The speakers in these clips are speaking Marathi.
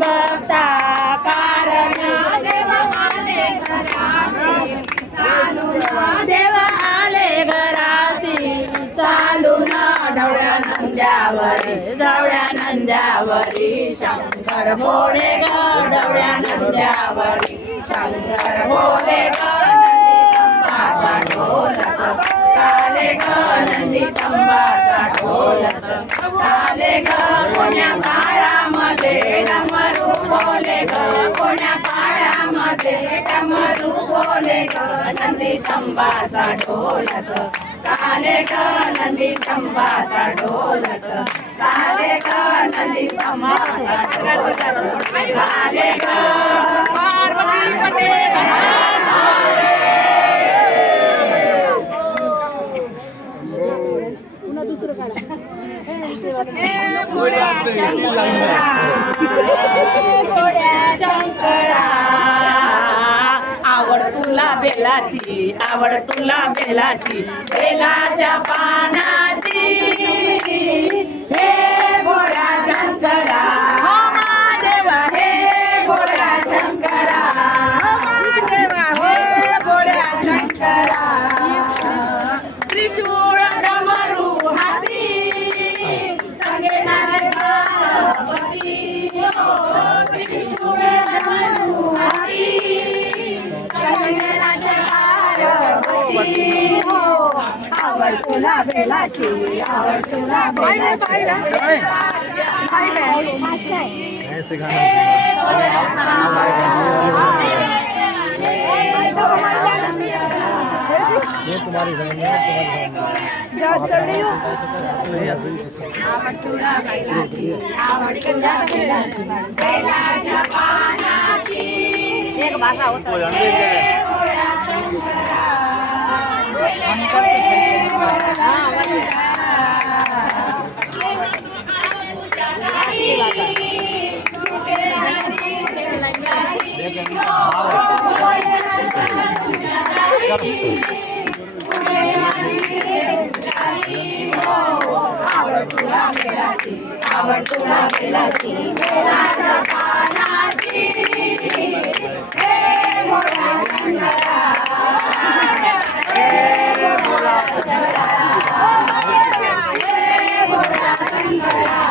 बघता कारण देवा आले घरासी चालून देवा आले घरासी चालून ढवळ्या नंद्यावरी शंकर भोळे ग ढवळ्या नंद्यावरी शंकर भोळे ग नंदी संभाचा ढोलक चाले ग कोण्या काळामध्ये डमरू बोले ग कोण्या काळामध्ये डमरू बोले ग नंदी संभाचा ढोलक चाले ग नंदी संभाचा ढोलक चाले ग नंदी संभाचा ढोलक चाले ग पार्वती पते शंकरा आवड तुला बेलाची बेलाच्या पानाची हे भोळ्या शंकरा देवा हे भोळ्या शंकरा देवा हे भोळ्या शंकरा त्रिशूळ डमरू हाती संगे नाचे पार्वती त्रिशूळ डमरू हाती संगे नाचे पार्वती आवड तुला बेलाची ऐसे गाना तुम्हारी आवड तुला बेलाची बेलाच्या पानाची हे भोळा शंकरा हे भोळा शंकरा हे भोळा शंकरा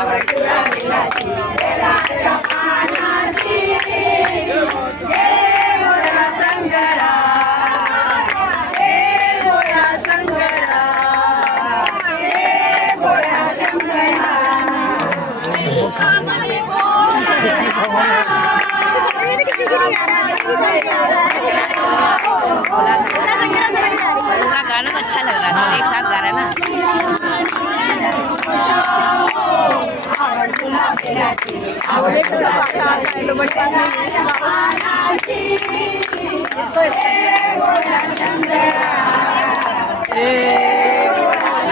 आवड तुला बेलाची बेलाच्या पानाची हे भोळा शंकरा हे भोळा शंकरा गाना तो अच्छा लग रहा है, एक साथ गा रहा है ना।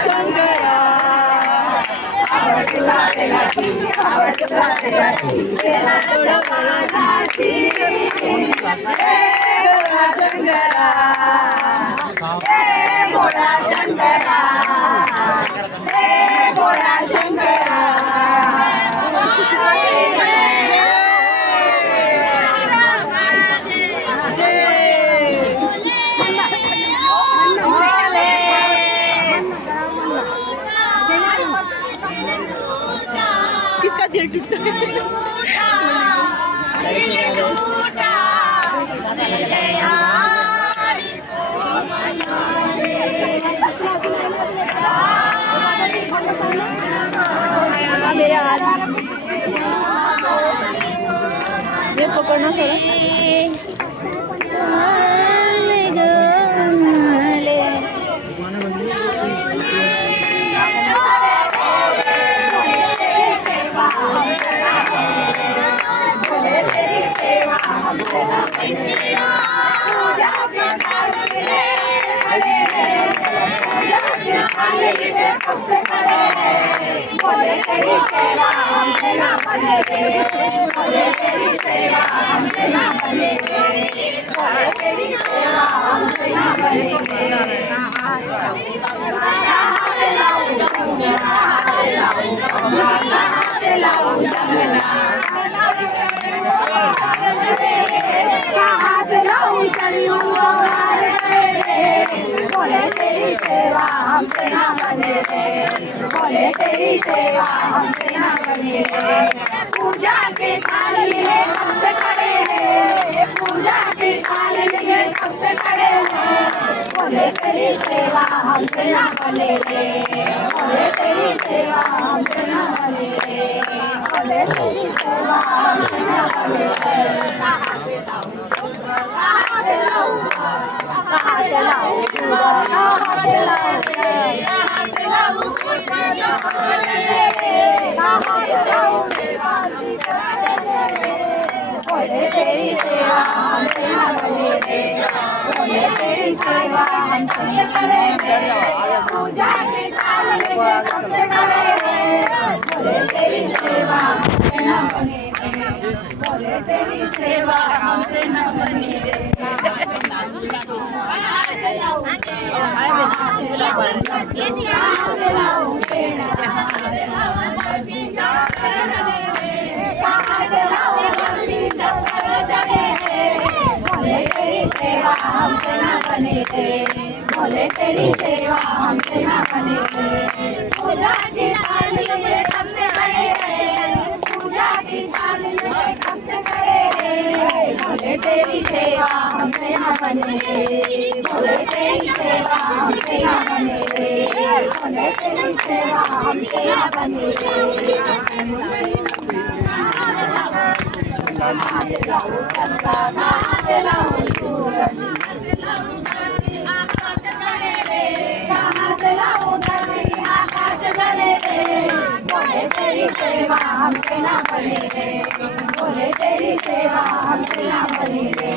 शंकरा किसका दिल टूटा मेरे हाथ ये पकड़ना थोड़ा बोले तेरी सेवा हमसे ना बने रे, बोले तेरी सेवा हमसे ना बने रे। पूजा के थाली में कब से खड़े हैं, पूजा के थाली में कब से खड़े हैं। बोले तेरी सेवा हमसे ना बने रे, बोले तेरी सेवा हमसे ना बने रे, बोले तेरी सेवा हमसे ना बने रे। कहाँ से लाऊं, कहाँ से लाऊं, कहाँ से लाऊं, कहाँ से लाऊं, बोले तेरी सेवा हमसे ना बने रे, बोले तेरी सेवा हमसे ना बने रे। पूजा के थाली में कब से खड़े हैं, बोले तेरी सेवा हमसे ना बने रे, बोले तेरी सेवा हमसे ना बने रे। बोले तेरी सेवा हमसे ना बने रे, बोले तेरी सेवा हमसे ना बने रे। पूजा की थाली में कब से खड़े हैं, पूजा की थाली में कब से खड़े हैं। बोले तेरी सेवा हमसे ना बने रे, बोले तेरी सेवा हमसे ना बने रे, बोले तेरी सेवा हमसे ना बने रे। कहाँ से लाऊं चंदा, कहाँ से लाऊं सूरज, कहाँ से लाऊं धरती आकाश बने रे। बोले तेरी सेवा हमसे ना बने रे, बोले तेरी सेवा हमसे ना बने रे।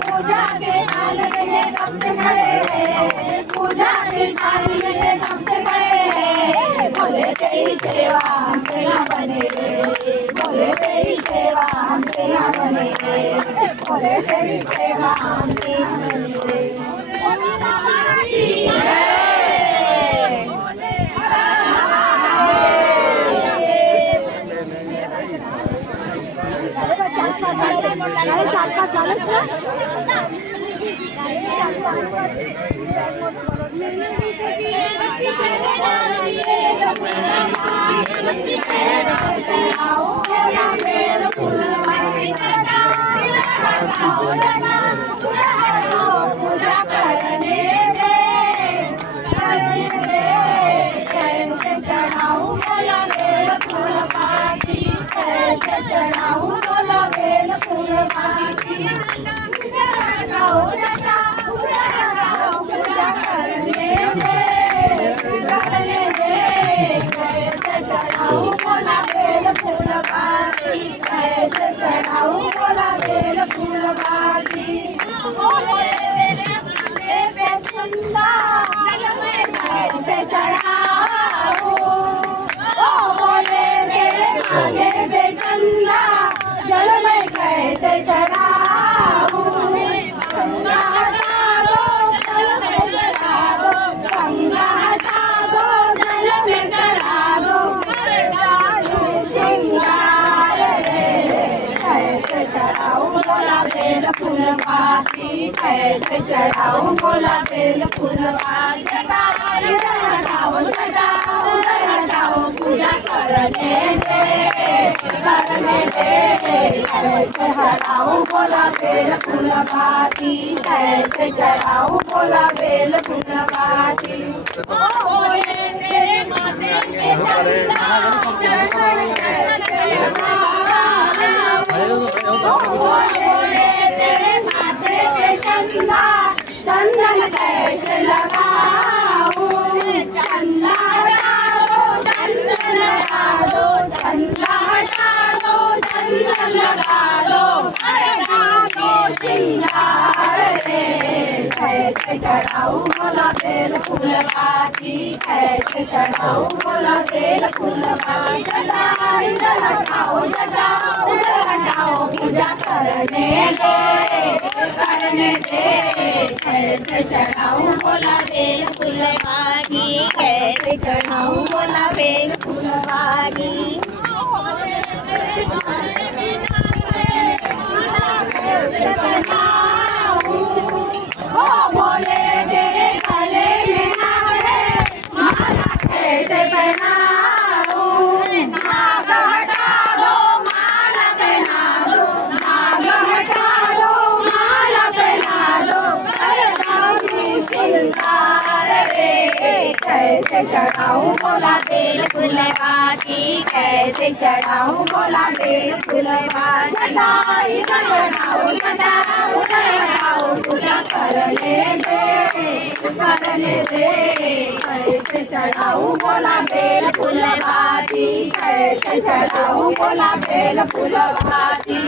पूजा के थाली में कब से खड़े हैं, पूजा के थाली में कब से खड़े हैं। बोले तेरी सेवा हमसे ना बने रे, बोले तेरी सेवा हमसे ना बने रे, बोले तेरी सेवा हमसे ना बने रे। पूजा करने दे, कैसे चढ़ाऊं बोला बेल फूल पाती, कैसे चढ़ाऊं बोला बेल फूल पाती। पूजा करने दे, करने दे, कैसे चढ़ाऊं बोला बेल फूल पाती, कैसे चढ़ाऊं बोला बेल फूल पाती। कैसे चढ़ाऊं, ओ बोले मेरे मांगे चढ़ाऊं गंगा हटा दो जल में चढ़ा दो गंगा हटा दो जल में चढ़ा दो श्रृंगार रे कैसे चढ़ाऊं बोला बेल फूल पाती कैसे चढ़ाऊं बोला बेल फूल पाती हटाओ पूजा करने दे कैसे हटाऊं बोला बेल फूल पाती कैसे चढ़ाऊं बोला बेल फूल पाती तेरे माथे पे तेरे माथे पे चंदा चंदन कैसे लगाऊं चंदा हटा दो चंदन लगा दो चंदा हटा दो चंदन लगा दो श्रृंगार रे कैसे चढ़ाऊं बोला बेल फूल पाती कैसे चढ़ाऊं बोला बेल फूल पाती इधर हटाओ पूजा करने दे कैसे चढ़ाऊं बोला बेल फूल पाती कैसे चढ़ाऊं बोला बेल फूल पाती ओ बोले तेरे गले में नाग है माला कैसे पहनाऊं नाग हटा दो माला पहना दो नाग हटा दो माला पहना दो श्रृंगार रे कैसे चढ़ाऊं बोला बेल फूल पाती कैसे चढ़ाऊं बोला बेल फूल पाती इधर हटाओ पूजा करने दे कैसे चढ़ाऊं बोला बेल फूल पाती कैसे चढ़ाऊं बोला बेल फूल पाती।